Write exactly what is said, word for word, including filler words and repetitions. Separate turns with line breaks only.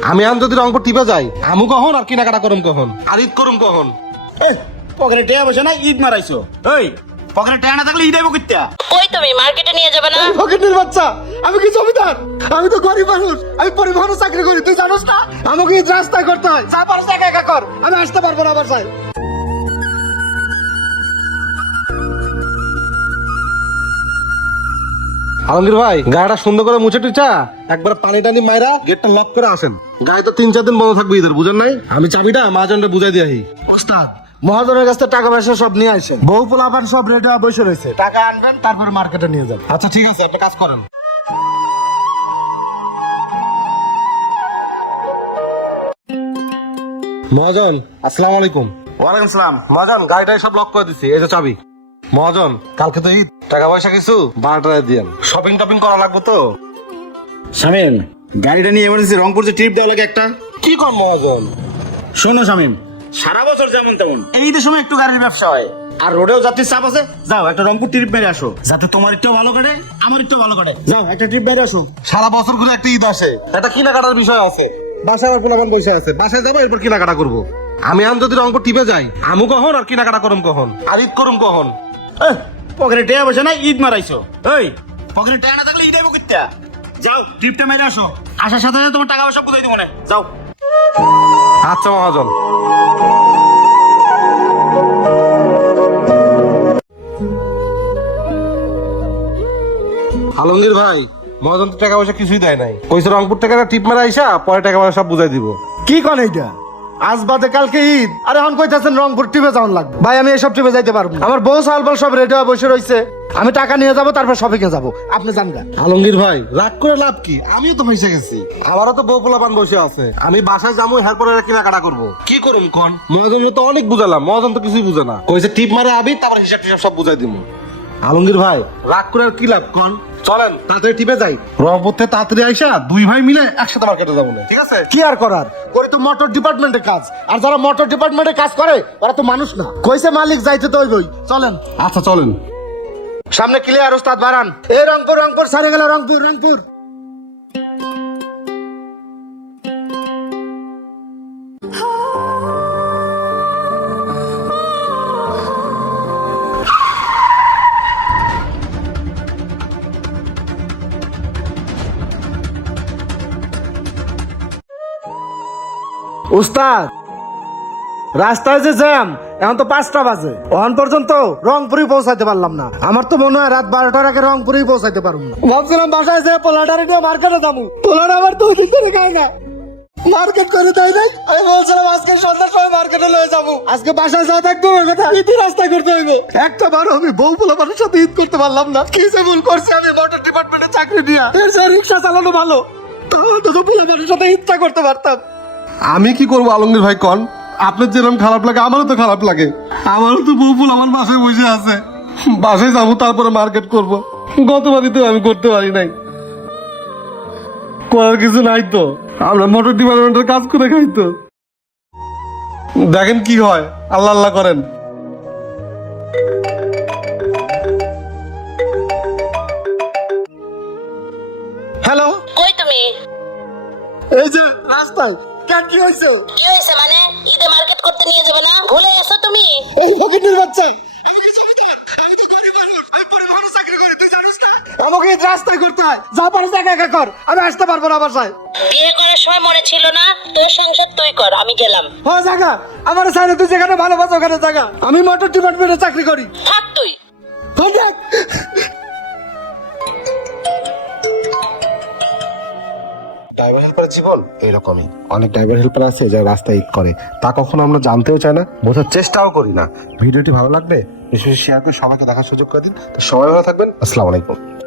আমি আন যদি রংপুর টিপে যাই আমু কখন আর কেনাকাটা করুম কখন আর ঈদ করুম কখন?
পকেটে টেয়া বসে না ঈদ মারাইছো। ওই পকেটে টেয়া না থাকলে ঈদ আইবো কিত্তা?
কই তুমি মার্কেটে নিয়ে যাবে না?
ফকিরের বাচ্চা, আমি কি জমিদার? আমি তো গরিব মানুষ, আমি পরিবহনে চাকরি করি, তুই জানোস না? আমাকে ঈদ রাস্তায় করতে হয়, যা পারছ একা একা কর, আমি আসতে পারবো না বাসায়। আলমগীর ভাই, গাড়িটা সুন্দর করে মুছে টুচা একবার পানি টানি মাইরা গেটটা লক করে আসেন। গাড়ি তো তিন চার দিন বন্ধ থাকবে ঈদের, বুঝেন নাই? আমি চাবিটা মহাজনকে বুঝাই দিই। ওস্তাদ, মহাজনের কাছে টাকা পয়সা সব নিয়ে আসেন, বউ পোলাপান সব রেডি হয়ে বসে রয়েছে, টাকা আনবেন তারপর মার্কেটে নিয়ে যাবেন। আচ্ছা ঠিক আছে, আপনি কাজ করেন। মহাজন আসসালামু আলাইকুম।
ওয়ালাইকুম সালাম।
মহাজন, গাড়িটা সব লক করে দিছি, এই যে চাবি। মহাজন, কালকে তো ঈদ, টাকা পয়সা কিছু বারোটায় দিয়েন, শপিং টপিং করা লাগবে তো।
শামিম, গাড়িটা নিয়ে এমার্জেন্সি রংপুর যে ট্রিপ দেওয়া লাগে একটা।
কি কর মহাজন?
শোনো শামিম, সারা বছর যেমন তেমন এই ঈদের সময় একটু গাড়ির ব্যবসা হয়, আর রোডেও যাত্রীর চাপ আছে। যাও একটা রংপুর ট্রিপ মেরে আসো, যাতে তোমার একটু ভালো কাটে আমার একটু ভালো কাটে। যাও একটা ট্রিপ মেরে আসো।
সারা বছর ঘুরে একটা ঈদ আসে, একটা কেনাকাটার বিষয় আছে, বাসায় আমার পোলাপান বসে আছে, বাসায় যাবো এরপর কেনাকাটা করবো। আমি আন যদি রংপুর টিপে যাই আমু কখন আর কেনাকাটা করুম কখন আর ঈদ করুম কখন?
পকেটে টেয়া বসে না ঈদ মারাইছো। ওই পকেটে টেয়া না থাকলে ঈদ আইবো কিত্তা? যাও ট্রিপটা মেরে আসো, আসার সাথে সাথে তোমার টাকা পয়সা বুঝাই দিব না। যাও।
আচ্ছা মহাজন। আলমগীর ভাই, মহাজন তো টাকা পয়সা কিছুই দেয় নাই, কইছে রংপুর টাকা টিপ মারা আইসা পরে টাকা পয়সা সব বুঝাই দিব।
কি কোন এইটা? আজ বাদে কালকে ঈদ, আরে এখন কইতাছেন রংপুর টিপে যাওয়ার লাগবে। ভাই আমি এসব টিপে যাইতে পারবো না, আমার বউ সালবাল সব রেডি হয়ে বসে রইছে, আমি টাকা নিয়ে যাবো তারপর শপিং এ যাবো, আপনি যান গা।
আলমগীর ভাই, রাগ করে লাভ কি? আমিও তো পয়সা গেছি, আমারও তো বউ পোলাপান বসে আছে, আমি বাসায় যাবো এরপরে কেনাকাটা করবো। কি করুম কোন? মহাজন তো অনেক বুঝালাম, মহাজন তো কিছুই বুঝে না, কইছে টিপ মারে আবি তারপর হিসাব টিসাব সব বুঝাই দিব। আলমগীর ভাই, রাগ করে আর কি লাভ কোন? চলেন তাড়াতাড়ি টিপে যাই, রংপুর থেকে তাড়াতাড়ি আইসা দুই ভাই মিলে একসাথে মার্কেটে যাবো না, ঠিক আছে?
কি আর করার, করে তো মোটর ডিপার্টমেন্টের কাজ, আর যারা মোটর ডিপার্টমেন্টে কাজ করে ওরা তো মানুষ না, কইছে মালিক যাইতে তো হইবই। চলেন
আচ্ছা চলেন।
সামনে ক্লিয়ার, ওস্তাদ বাড়ান। এই রংপুর রংপুর সারে গেল, রংপুর রংপুর। উস্তাদ, রাস্তায় যে জ্যাম, এখন তো পাঁচটা বাজে, ওখান পর্যন্ত রংপুরি পৌঁছাইতে পারলাম না। আমার তো মনে হয় রাত বারোটার আগে রংপুরি পৌঁছাইতে পারবো না। ভাবছিলাম বাসায় যে পোলাটারে নিয়ে মার্কেটে যাবো, পোলাটা আবার দুই দিন ধরে খায় না, মার্কেট করে দেয় নাই। আমি বলছিলাম আজকে সন্ধ্যার সময় মার্কেটে লয়ে যাবো, আজকে বাসায় যাওয়া থাকতে হবে, কথা ঈদের রাস্তা করতে হইব। একটা বারো আমি বউ পোলাপানের সাথে ঈদ করতে পারলাম না, কি যে ভুল করছি আমি মোটর ডিপার্টমেন্টে চাকরি দিয়া, এর চেয়ে রিক্সা চালানো ভালো, তাহলে তো পোলাপানের সাথে ঈদটা করতে পারতাম।
আমি কি করবো আলমগীর ভাই কন? আপনার যেরকম খারাপ লাগে আমারও তো খারাপ লাগে, আমারও তো বউফুল আমার বাসায় বসে আছে, বাসায় যাবো তারপরে মার্কেট করব। গতবারই তো আমি করতে পারি নাই, করার কিছু নাই তো, আমরা মোটর ডিপার্টমেন্টের কাজ করে খাই তো, দেখেন কি হয়, আল্লাহ আল্লাহ করেন।
হ্যালো,
কই তুমি?
এই যে রাস্তায়। কেন কি হয়েছে?
কি হয়েছে মানে? ঈদে মার্কেট করতে নিয়ে যাবে না? ভুলে গেছো তুমি?
এই ফকিরের বাচ্চা, আমি কি জমিদার? আমি তো গরিব মানুষ, আমি পরিবহনে চাকরি করি, তুই জানিস না? আমাকে এই রাস্তায় করতে হয়, যা পারিস একা একা কর, আমি আসতে পারবো না বাসায়।
বিয়ে করার সময় মনে ছিল না তোর সংসার তুই কর, আমি গেলাম।
ও জায়গা আমার সাইডে, তুই যেখানে ভালোবাসো ওখানে জায়গা, আমি মোটর ডিপার্টমেন্টে চাকরি করি।
থাক তুই।
ফকির,
ড্রাইভার হেল্পারের জীবন এরকমই, অনেক ড্রাইভার হেল্পার আছে যারা রাস্তায় ঈদ করে, তা কখনো আমরা জানতেও চাই না, বোঝার চেষ্টাও করি না। ভিডিওটি ভালো লাগবে বেশি বেশি শেয়ার করে সবাইকে দেখার সুযোগ করে দিন। তো সবাই ভালো থাকবেন, আসসালামু আলাইকুম।